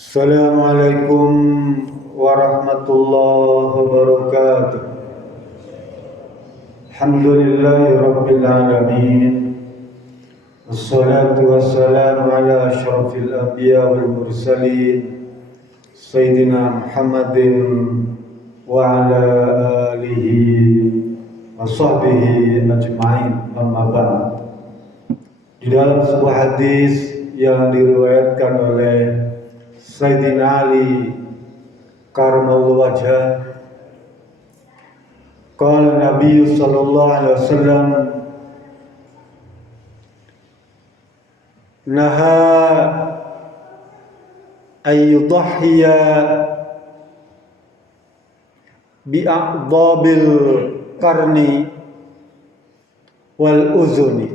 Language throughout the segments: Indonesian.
Assalamualaikum warahmatullahi wabarakatuh. Alhamdulillahi rabbil alamin. Wassalatu wassalamu ala asyrafil anbiya wal mursalin Sayyidina Muhammadin wa ala alihi wa sahbihi ajma'in, amma ba'd. Di dalam sebuah hadis yang diriwayatkan oleh Sayyidina Ali karamallahu wajhah, qala Nabi sallallahu alaihi wasallam, naha ayyudhiya bi'a'dabil qarni wal uzuni,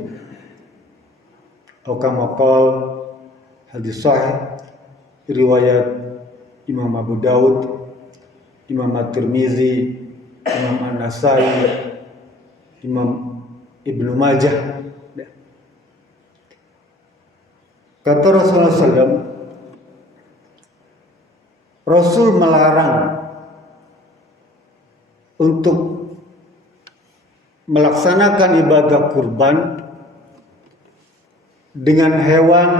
atau kama qala, hadis sahih riwayat Imam Abu Daud, Imam At-Tirmizi, Imam An-Nasai, Imam Ibnu Majah. Kata Rasulullah SAW, Rasul melarang untuk melaksanakan ibadah kurban dengan hewan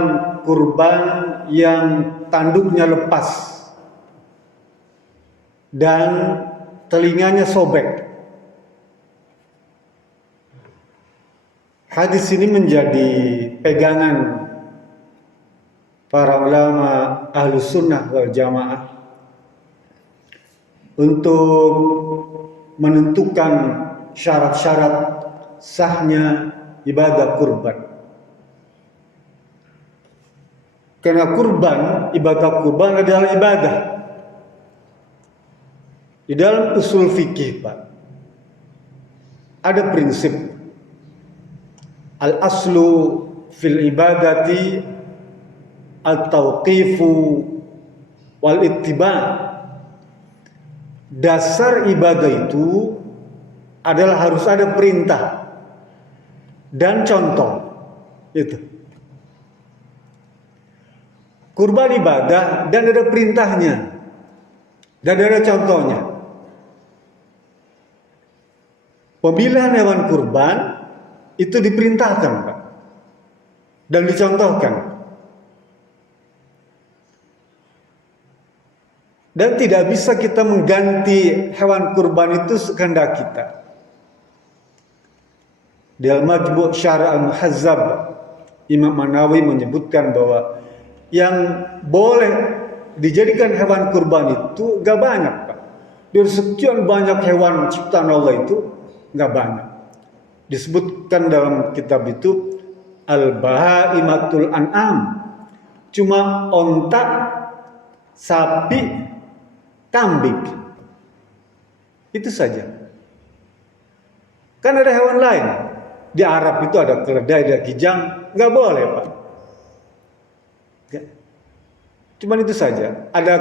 kurban yang tanduknya lepas dan telinganya sobek. Hadis ini menjadi pegangan para ulama Ahlus Sunnah wal Jamaah untuk menentukan syarat-syarat sahnya ibadah kurban. Karena kurban, ibadah kurban adalah ibadah. Di dalam usul fikih, Pak, ada prinsip al-aslu fil ibadati at-tauqifu wal ittiba'. Dasar ibadah itu adalah harus ada perintah dan contoh. Itu. Kurban ibadah dan ada perintahnya dan ada contohnya. Pemilihan hewan kurban itu diperintahkan, Pak, dan dicontohkan. Dan tidak bisa kita mengganti hewan kurban itu sekehendak kita. Di Al-Majmu' Syarah Al-Muhazzab, Imam An-Nawawi menyebutkan bahwa yang boleh dijadikan hewan kurban itu gak banyak, Pak. Dari sekian banyak hewan ciptaan Allah itu gak banyak. Disebutkan dalam kitab itu Al-Bahaimatul An'am, cuma onta, sapi, kambing. Itu saja. Kan ada hewan lain. Di Arab itu ada keledai, ada kijang, gak boleh, Pak. Cuman itu saja. Ada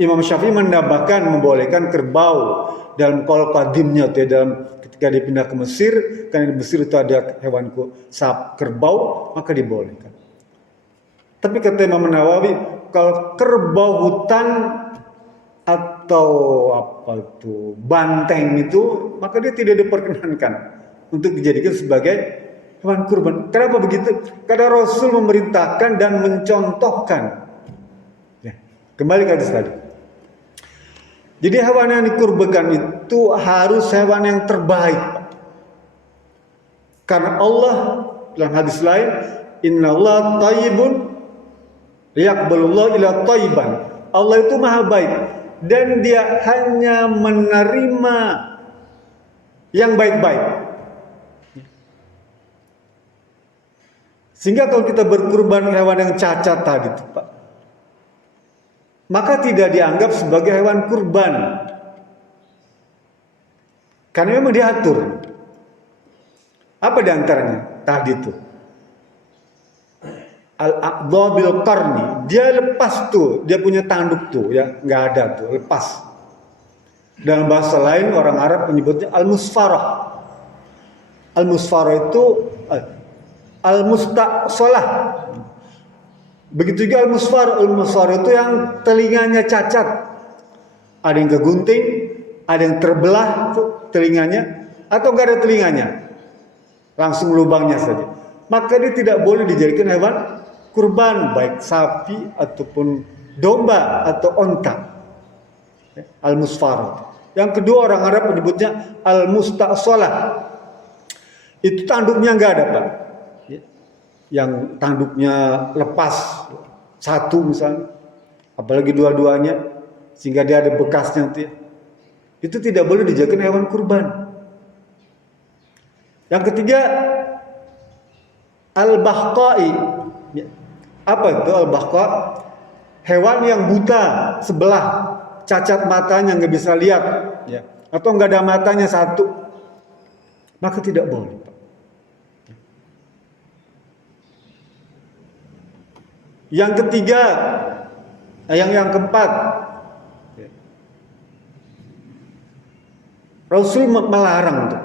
Imam Syafi'i menambahkan membolehkan kerbau dalam qaul qadimnya, dalam ketika dipindah ke Mesir, karena di Mesir itu ada hewan kerbau, maka dibolehkan. Tapi kata Imam Nawawi, kalau kerbau hutan atau banteng itu, maka dia tidak diperkenankan untuk dijadikan sebagai hewan kurban. Kenapa begitu? Karena Rasul memerintahkan dan mencontohkan. Kembali ke hadis tadi. Jadi hewan yang dikurbankan itu harus hewan yang terbaik, Pak. Karena Allah dalam hadis lain, innallaha thayyibun yaqbalullahu ila thayyiban. Allah itu maha baik dan dia hanya menerima yang baik-baik. Sehingga kalau kita berkurban hewan yang cacat tadi itu, Pak, maka tidak dianggap sebagai hewan kurban. Karena memang diatur. Apa diantaranya? Tadi itu al-a'dhabil qarni. Dia lepas tuh, dia punya tanduk tuh, ya, nggak ada tuh, lepas. Dalam bahasa lain orang Arab menyebutnya al-musfarah. Al-musfarah itu al-mustaqsalah. Begitu juga al-musfar. Al-musfar itu yang telinganya cacat. Ada yang kegunting, ada yang terbelah telinganya, atau enggak ada telinganya. Langsung lubangnya saja. Maka dia tidak boleh dijadikan hewan kurban, baik sapi ataupun domba atau onta. Al-musfar. Yang kedua orang Arab menyebutnya al-musta'salah. Itu tanduknya enggak ada, Pak. Yang tanduknya lepas satu misalnya, apalagi dua-duanya, sehingga dia ada bekasnya itu tidak boleh dijadikan hewan kurban. Yang ketiga al-bahqai. Apa itu al-bahqa? Hewan yang buta sebelah, cacat matanya, nggak bisa lihat, ya, atau nggak ada matanya satu, maka tidak boleh. Yang ketiga, yang keempat, Rasul melarang untuk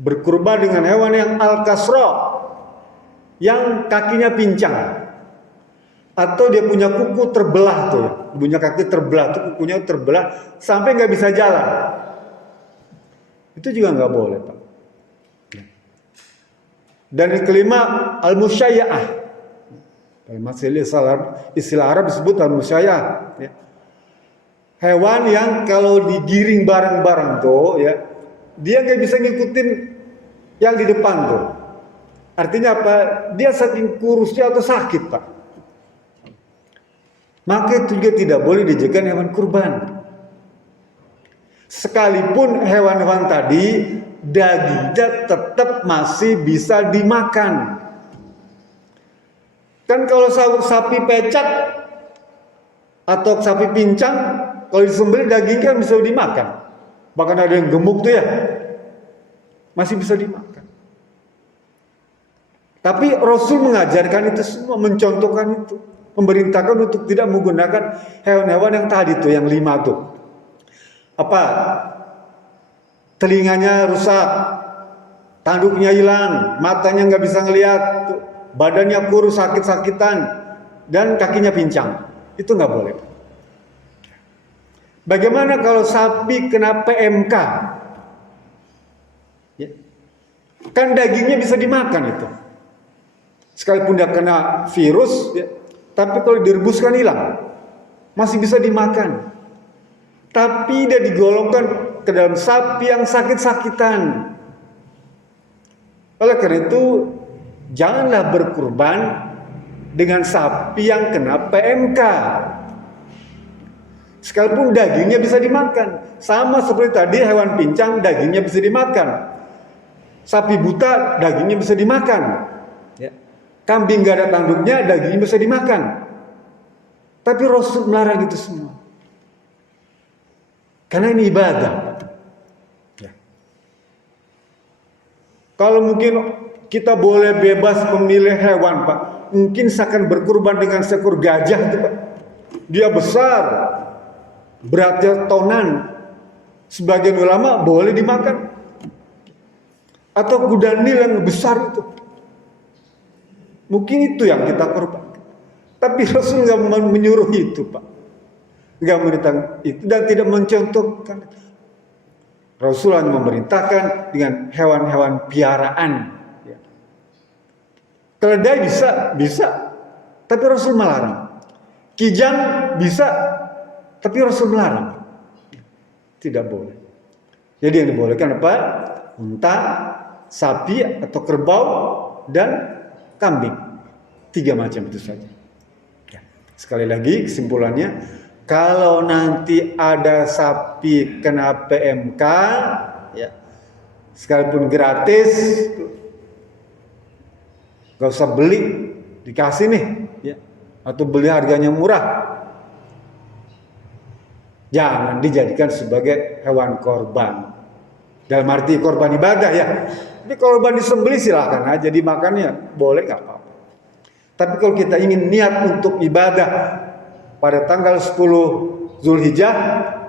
berkurban dengan hewan yang al-kasra, yang kakinya pincang, atau dia punya kuku terbelah tuh, punya kaki terbelah tuh, kukunya terbelah sampai nggak bisa jalan. Itu juga nggak boleh, Pak. Dan yang kelima al-musyayya'ah. Istilah Arab disebut al-musyayya'ah. Ya. Hewan yang kalau digiring bareng-bareng tuh, ya, dia nggak bisa ngikutin yang di depan tuh. Artinya apa? Dia saking kurusnya atau sakit, Pak. Maka itu juga tidak boleh dijadikan hewan kurban. Sekalipun hewan-hewan tadi dagingnya tetap masih bisa dimakan. Kan kalau sapi pecat atau sapi pincang, kalau disembelih dagingnya bisa dimakan. Bahkan ada yang gemuk tuh ya, masih bisa dimakan. Tapi Rasul mengajarkan itu semua, mencontohkan itu, memerintahkan untuk tidak menggunakan hewan-hewan yang tadi tuh, yang 5 tuh. Apa? Telinganya rusak, tanduknya hilang, matanya nggak bisa ngelihat, tuh, badannya kurus, sakit-sakitan, dan kakinya pincang. Itu nggak boleh. Bagaimana kalau sapi kena PMK? Ya. Kan dagingnya bisa dimakan itu. Sekalipun dia kena virus, ya, tapi kalau direbuskan hilang, masih bisa dimakan. Tapi dia digolongkan ke dalam sapi yang sakit-sakitan. Oleh karena itu, janganlah berkurban dengan sapi yang kena PMK. Sekalipun dagingnya bisa dimakan. Sama seperti tadi hewan pincang, dagingnya bisa dimakan. Sapi buta, dagingnya bisa dimakan. Ya. Kambing gak ada tanduknya, dagingnya bisa dimakan. Tapi Rasul melarang itu semua. Karena ini ibadah. Ya. Kalau mungkin kita boleh bebas memilih hewan, Pak. Mungkin seakan berkurban dengan seekor gajah itu, Pak. Dia besar, beratnya tonan. Sebagian ulama boleh dimakan. Atau kuda nil yang besar itu. Mungkin itu yang kita korbankan. Tapi Rasul nggak menyuruh itu, Pak. Nggak memerintahkan itu dan tidak mencontohkan. Rasul hanya memerintahkan dengan hewan-hewan piaraan. Ya. Keledai bisa, tapi Rasul melarang. Kijang bisa, tapi Rasul melarang. Tidak boleh. Jadi yang dibolehkan apa? Unta, sapi atau kerbau, dan kambing. 3 macam itu saja. Ya. Sekali lagi kesimpulannya, kalau nanti ada sapi kena PMK, ya, sekalipun gratis, gak usah beli, dikasih nih, ya, atau beli harganya murah. Jangan dijadikan sebagai hewan korban. Dalam arti korban ibadah ya. Tapi korban disembelih silakan aja dimakannya, boleh nggak apa-apa. Tapi kalau kita ingin niat untuk ibadah pada tanggal 10 Zulhijjah,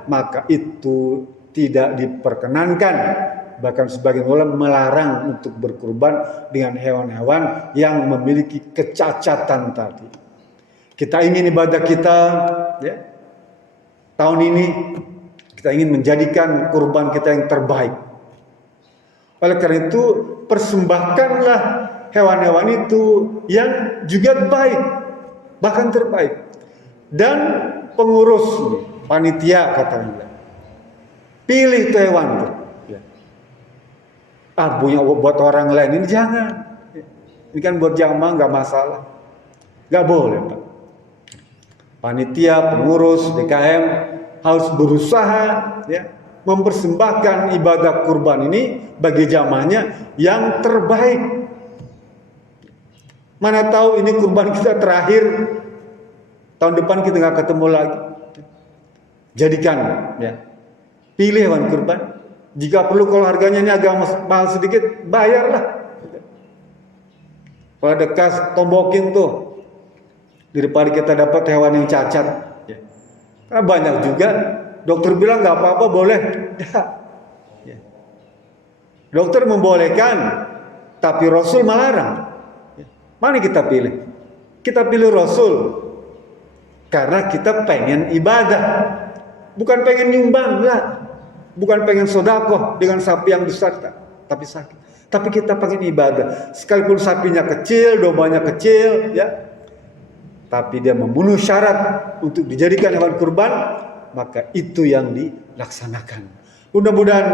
maka itu tidak diperkenankan bahkan sebagian ulama melarang untuk berkurban dengan hewan-hewan yang memiliki kecacatan tadi. Kita ingin ibadah kita ya, tahun ini kita ingin menjadikan kurban kita yang terbaik. Oleh karena itu persembahkanlah hewan-hewan itu yang juga baik, bahkan terbaik. Dan pengurus panitia katanya, pilih tuh hewan tuh. Punya buat orang lain ini jangan. Ini kan buat jamaah nggak masalah, nggak boleh Pak. Panitia, pengurus DKM harus berusaha ya mempersembahkan ibadah kurban ini bagi jamaahnya yang terbaik. Mana tahu ini kurban kita terakhir, tahun depan kita nggak ketemu lagi. Jadikan ya, pilih hewan kurban. Jika perlu kalau harganya ini agak mahal sedikit, bayarlah. Kalau ada kas, tombokin tuh. Daripada kita dapat hewan yang cacat. Ya. Karena banyak juga, dokter bilang nggak apa-apa boleh. Ya. Dokter membolehkan, tapi Rasul melarang. Ya. Mana kita pilih? Kita pilih Rasul. Karena kita pengen ibadah. Bukan pengen nyumbang, lah. Bukan pengen sodakoh dengan sapi yang besar, tapi sakit. Tapi kita pengen ibadah. Sekalipun sapinya kecil, dombanya kecil, ya. Tapi dia memenuhi syarat untuk dijadikan hewan kurban, maka itu yang dilaksanakan. Mudah-mudahan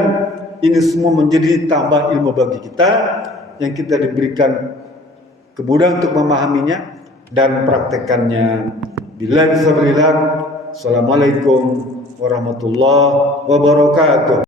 ini semua menjadi tambah ilmu bagi kita, yang kita diberikan kemudahan untuk memahaminya dan mempraktekannya. Billahi taufiq. Assalamualaikum warahmatullahi wabarakatuh.